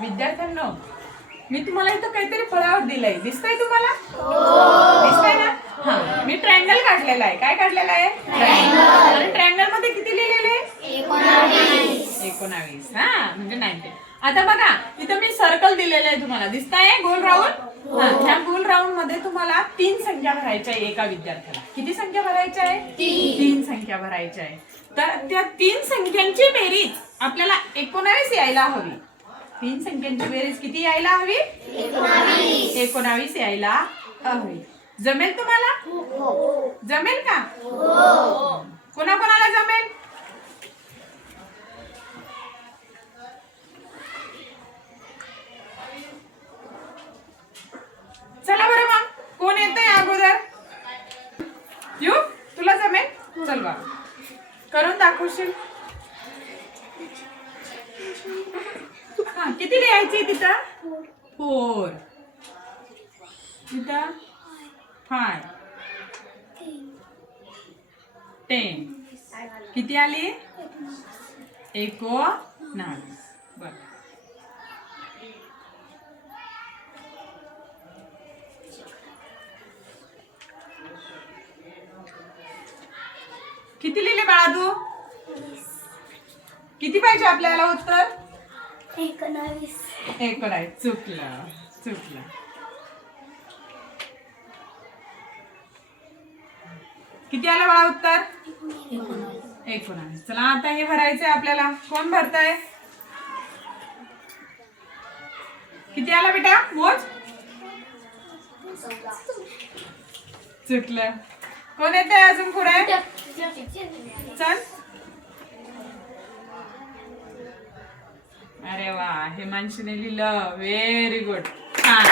विद्यार्थ्यांनो, मी तुम्हाला इथं काहीतरी फळ्यावर दिलंय, दिसतंय तुम्हाला? दिसतंय ना? हा, मी ट्रायंगल काढलेला आहे. काय काढलेला आहे? ट्रायंगल. ट्रायंगल मध्ये किती लिहिलेले? 19. हा, म्हणजे 19. आता बघा, इथं मी सर्कल दिलेलं आहे तुम्हाला, दिसतंय गोल राऊंड? हा, ह्या गोल राऊंड मध्ये तुम्हाला 3 संख्या भरायच्या आहे एका विद्यार्थ्याला. किती संख्या भरायच्या आहे? 3 संख्या भरायच्या आहे. तर त्या 3 संख्यांची बेरीज आपल्याला 19 यायला हवी. 3 संख्यांची बेरीज किती यायला हवी? 19 यायला हवी. जमेल तुम्हाला? जमेल का? कोणाकोणाला जमेल? चला बरं मग, कोण येतंय अगोदर? येऊ? तुला जमेल? चल बा, करून दाखवशील? हा, किती लिहायचे तिथं? 4. तिथं 5, 10. किती आली? 19. बर, किती लिहिले बाळा तू? किती पाहिजे आपल्याला उत्तर? 19. चुकलं. किती आलं बाळा उत्तर? 19. चला आता हे भरायचंय आपल्याला. कोण भरतंय? किती आला बेटा? मोज. चुकलं. कोण येतंय अजून पुढे? चल. अरे वा, हिमांशीने लिहिलं. Very good. छान.